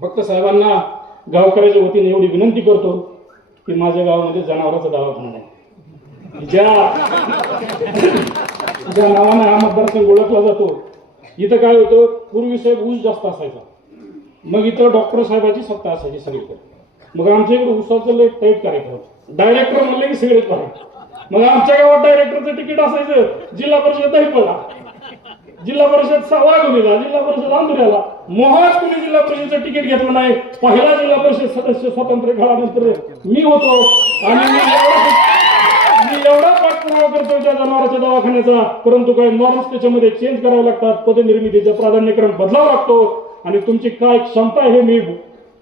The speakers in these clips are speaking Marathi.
भक्त साहेबांना गावकऱ्याच्या वतीने एवढी विनंती करतो की माझ्या गावामध्ये जनावरांचा दवाखाना नाही ज्या ज्या नावानं हा मतदारसंघ ओळखला जातो इथं काय होतं पूर्वी साहेब ऊस जास्त असायचा. मग इथं डॉक्टर साहेबाची सत्ता असायची सगळीकडे. मग आमच्या इकडे ऊसाचं लय टाईट कार्यक्रम डायरेक्टर म्हणले की सगळेच पाहिजे मग आमच्या गावात डायरेक्टरचं तिकीट असायचं जिल्हा परिषद दहिपला जिल्हा परिषद वाघोलीला जिल्हा परिषद आंधुऱ्याला मोहात कुणी जिल्हा परिषदचं तिकीट घेतलं नाही? पहिला जिल्हा परिषद सदस्य स्वतंत्र काळानंतर मी होतो. आणि मी मी एवढा पाठपुरावा करतो त्या जनावरांच्या दवाखान्याचा. परंतु काही नॉर्म्स त्याच्यामध्ये चेंज करावे लागतात. पदनिर्मितीचं प्राधान्यक्रम बदलावा लागतो. आणि तुमची काय क्षमता हे मी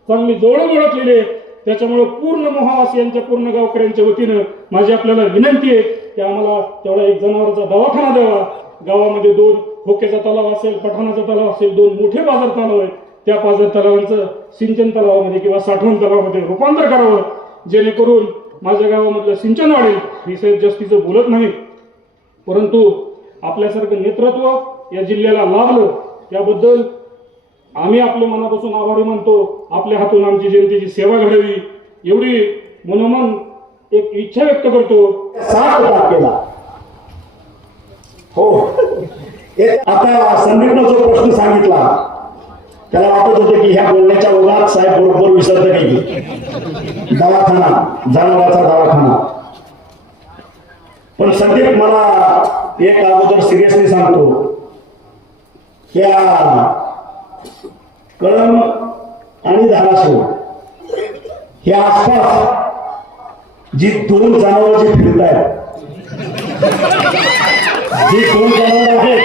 चांगली जवळून ओळखलेली त्याच्यामुळे पूर्ण मोहावासियांच्या पूर्ण गावकऱ्यांच्या वतीनं माझी आपल्याला विनंती आहे की आम्हाला तेवढा एक जनावरांचा दवाखाना द्यावा. गावामध्ये दोन होक्याचा तलाव असेल पठाणाचा तलाव असेल दोन मोठे बाजार तलाव आहेत. त्या बाजार तलावांचं सिंचन तलावामध्ये किंवा साठवण तलावामध्ये रूपांतर करावं जेणेकरून माझ्या गावामधलं सिंचन वाढेल मी साहेब जास्तीचं बोलत नाही परंतु आपल्यासारखं नेतृत्व या जिल्ह्याला लाभलं त्याबद्दल आम्ही आपल्या मनापासून आभारी मानतो. आपल्या हातून आमची जनतेची सेवा घडावी एवढी मनोमन एक इच्छा व्यक्त करतो. सात तारखेला हो एक आता संदीपनं जो प्रश्न सांगितला त्याला वाटत होतं की ह्या बोलण्याच्या ओघात साहेब बरोबर विसरते नाही. दवाखाना जनावराचा दवाखाना. पण संदीप मला एक अगोदर सिरियसली सांगतो त्या कळम आणि धाराशिव हे आसपास जी दोन जनावर जी फिरत आहेत जी दोन जनावर आहेत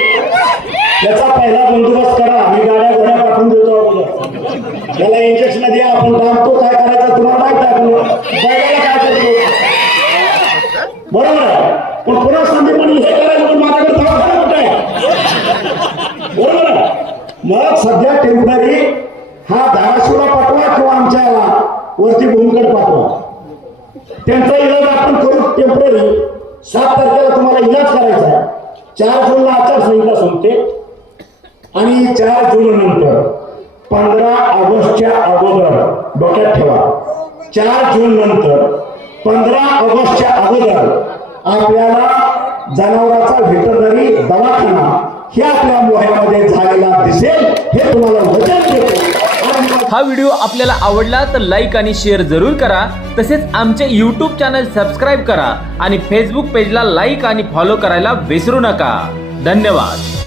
त्याचा पहिला बंदोबस्त करा. मी गाड्या घोड्या पाठवून देतो अगोदर त्याला इंजेक्शन द्या आपण थांबतो. काय करायचं तुम्हाला माहीत टाकलो आपण काय करतो? बरोबर आहे. पण पुन्हा संधी पण हे करायचं पण माझ्याकडे दवाखाना कुठे? आहे बरोबर आहे. मग सध्या टेंपररी हा धाराशिवला पाठवा किंवा आमच्या वरती भूमकडे पाठवा. त्यांचा इलाज आपण करू टेंपररी सात तारखेला तुम्हाला इलाज करायचा आहे. चार जूनला आचारसंहिता संपते. आणि चार जून नंतर पंधरा ऑगस्टच्या अगोदर डोक्यात ठेवा. चार जून नंतर पंधरा ऑगस्टच्या अगोदर आपल्याला जनावराचा व्हेटरनरी दवाखाना हे आपल्या मोह्यामध्ये झालेला दिसेल हे तुम्हाला वचन देतो. हा व्हिडिओ आपल्याला आवडला तर लाईक आणि शेअर जरूर करा. तसेच आमचे यूट्यूब चॅनल सबस्क्राईब करा आणि फेसबुक पेजला लाईक आणि फॉलो करायला विसरू नका. धन्यवाद.